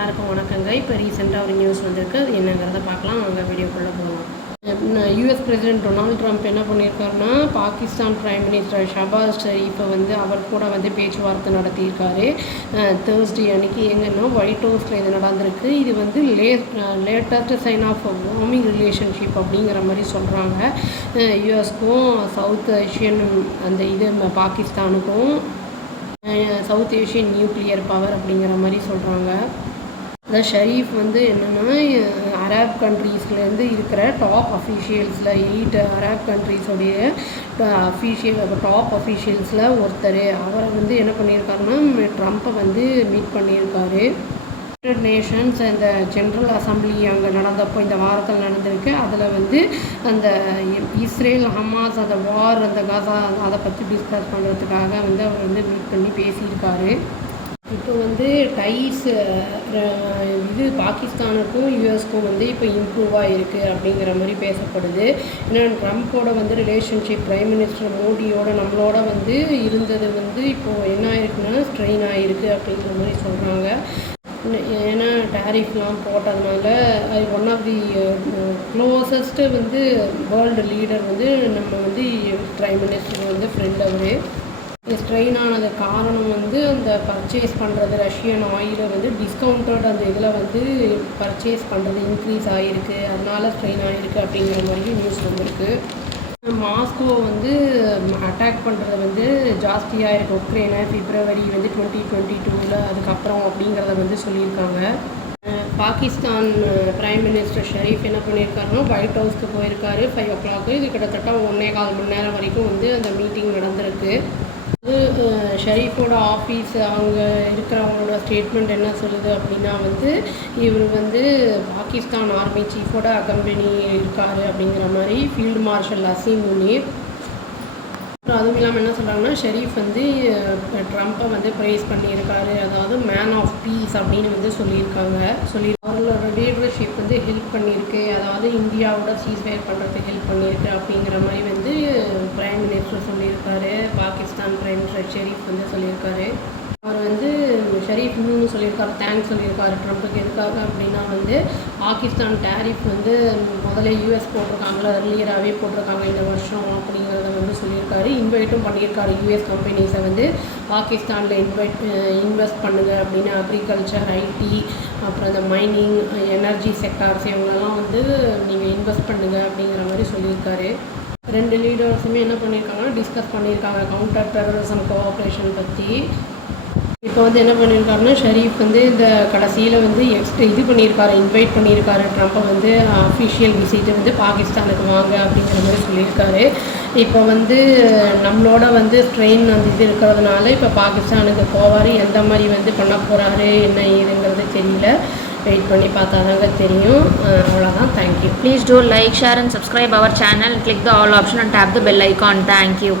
எல்லாருக்கும் வணக்கங்க. இப்போ ரீசெண்டாக ஒரு நியூஸ் வந்திருக்கு. அது என்னங்கிறத பார்க்கலாம். வாங்க வீடியோக்குள்ளே போகலாம். யூஎஸ் பிரசிடென்ட் டொனால்ட் ட்ரம்ப் என்ன பண்ணியிருக்காருன்னா, பாகிஸ்தான் பிரைம் மினிஸ்டர் ஷபாஸ் ஷெரீஃபை வந்து அவர் கூட வந்து பேச்சுவார்த்தை நடத்தியிருக்காரு. தேர்ஸ்டே அன்னைக்கு எங்கன்னா ஒயிட் ஹவுஸில் இது நடந்திருக்கு. இது வந்து latest sign of warming relationship அப்படிங்கிற மாதிரி சொல்கிறாங்க. யூஎஸ்க்கும் சவுத் ஏஷியன் அந்த இது பாகிஸ்தானுக்கும் சவுத் ஏஷியன் நியூக்ளியர் பவர் அப்படிங்கிற மாதிரி சொல்கிறாங்க. அதான் ஷெரீஃப் வந்து என்னென்னா அரேப் கண்ட்ரீஸ்லேருந்து இருக்கிற டாப் அஃபீஷியல்ஸில் 8 அரேப் கண்ட்ரீஸோடைய டாப் அஃபீஷியல்ஸில் ஒருத்தர். அவரை வந்து என்ன பண்ணியிருக்காருன்னா ட்ரம்ப்பை வந்து மீட் பண்ணியிருக்காரு. யுனைடெட் நேஷன்ஸ் இந்த ஜென்ரல் அசம்பிளி அங்கே நடந்தப்போ இந்த வாரத்தில் நடந்திருக்கு. அதில் வந்து அந்த இஸ்ரேல் ஹமாஸ் அந்த வார் அந்த காசா அதை பற்றி டிஸ்கஸ் பண்ணுறதுக்காக வந்து அவர் வந்து மீட் பண்ணி பேசியிருக்காரு. இப்போ வந்து டைஸ் இது பாகிஸ்தானுக்கும் யூஎஸ்க்கும் வந்து இப்போ இம்ப்ரூவாக இருக்குது அப்படிங்கிற மாதிரி பேசப்படுது. ஏன்னா ட்ரம்ப்போட வந்து ரிலேஷன்ஷிப் பிரைம் மினிஸ்டர் மோடியோட நம்மளோட வந்து இருந்தது வந்து இப்போது என்ன ஆயிருக்குன்னா ஸ்ட்ரெயின் ஆகிருக்கு அப்படிங்கிற மாதிரி சொல்கிறாங்க. ஏன்னா டேரிஃப்லாம் போட்டதுனால ஒன் ஆஃப் தி க்ளோசஸ்ட்டு வந்து வேர்ல்டு லீடர் வந்து நம்ம வந்து பிரைம் மினிஸ்டர் வந்து ஃப்ரெண்ட் அவர். ஸ்ட்ரெயின் ஆனது காரணம் வந்து அந்த பர்ச்சேஸ் பண்ணுறது ரஷ்யன் ஆயிலை வந்து டிஸ்கவுண்டட் அந்த இதில் வந்து பர்ச்சேஸ் பண்ணுறது இன்க்ரீஸ் ஆகிருக்கு, அதனால ஸ்ட்ரெயின் ஆகிருக்கு அப்படிங்கிற மாதிரி நியூஸ் வந்திருக்கு. மாஸ்கோ வந்து அட்டாக் பண்ணுறது வந்து ஜாஸ்தியாக இருக்குது உக்ரைனை பிப்ரவரி வந்து 2022 அதுக்கப்புறம் அப்படிங்கிறத வந்து சொல்லியிருக்காங்க. பாகிஸ்தான் பிரைம் மினிஸ்டர் ஷெரீஃப் என்ன பண்ணியிருக்காருன்னா ஒயிட் ஹவுஸ்க்கு போயிருக்காரு 5 o'clock. இது கிட்டத்தட்ட 1.25 மணி நேரம் வரைக்கும் வந்து அந்த மீட்டிங் நடந்திருக்கு. அது ஷெரீஃபோட ஆஃபீஸ் அவங்க இருக்கிறவங்களோட ஸ்டேட்மெண்ட் என்ன சொல்லுது அப்படின்னா வந்து இவர் வந்து பாகிஸ்தான் ஆர்மி சீஃபோட அக்கம்பெனி இருக்கார் அப்படிங்கிற மாதிரி ஃபீல்டு மார்ஷல் அசீம் முனீர். அப்புறம் அதுவும் இல்லாமல் என்ன சொல்கிறாங்கன்னா ஷெரீஃப் வந்து ட்ரம்ப்பை வந்து ப்ரைஸ் பண்ணியிருக்காரு, அதாவது மேன் ஆஃப் பீஸ் அப்படின்னு வந்து சொல்லியிருக்காங்க. அவங்களோட லீடர்ஷிப் வந்து ஹெல்ப் பண்ணியிருக்கு, அதாவது இந்தியாவோட சீஸ்ஃபயர் பண்ணுறதுக்கு ஹெல்ப் பண்ணியிருக்கு அப்படிங்கிற மாதிரி வந்து பிரைம் மினிஸ்டர் சொல்லியிருக்காரு. பாகிஸ்தான் பிரைம் மினிஸ்டர் ஷெரீஃப் வந்து சொல்லியிருக்காரு. அவர் வந்து ஷெரீஃப் இன்னும் சொல்லியிருக்காரு, தேங்க்ஸ் சொல்லியிருக்காரு ட்ரம்ப்புக்கு. எதுக்காக அப்படின்னா வந்து பாகிஸ்தான் டேரிஃப் வந்து முதல்ல யூஎஸ் போட்டிருக்காங்களா அர்லியராகவே போட்டிருக்காங்க இந்த வருஷம் அப்படிங்கிறத வந்து சொல்லியிருக்காரு. இன்வைட்டும் பண்ணியிருக்காரு யூஎஸ் கம்பெனிஸை வந்து பாகிஸ்தானில் இன்வெஸ்ட் பண்ணுங்கள் அப்படின்னு. அக்ரிகல்ச்சர், ஐடி, அப்புறம் இந்த மைனிங், எனர்ஜி செக்டார்ஸ் இவங்களெல்லாம் வந்து நீங்கள் இன்வெஸ்ட் பண்ணுங்கள் அப்படிங்கிற மாதிரி சொல்லியிருக்காரு. 2 லீடர்ஸுமே என்ன பண்ணியிருக்காங்கன்னா டிஸ்கஸ் பண்ணியிருக்காங்க கவுண்டர் டெரரிசம் கோஆப்ரேஷன் பற்றி. இப்போ வந்து என்ன பண்ணியிருக்காருன்னா ஷெரீஃப் வந்து இந்த கடைசியில் வந்து இது பண்ணியிருக்காரு, இன்வைட் பண்ணியிருக்காரு ட்ரம்ப்பை வந்து அஃபிஷியல் விசிட்டு வந்து பாகிஸ்தானுக்கு வாங்க அப்படிங்கிற மாதிரி சொல்லியிருக்காரு. இப்போ வந்து நம்மளோட வந்து ஸ்ட்ரெயின் அந்த இது இருக்கிறதுனால இப்போ பாகிஸ்தானுக்கு போவார். எந்த மாதிரி வந்து பண்ண போகிறாரு என்ன ஏதுங்கிறது தெரியல, வெயிட் பண்ணி பார்த்தா தாங்க தெரியும். அவ்வளோதான். Thank you. Please do like, share and subscribe our channel. Click the all option and tap the bell icon. Thank you.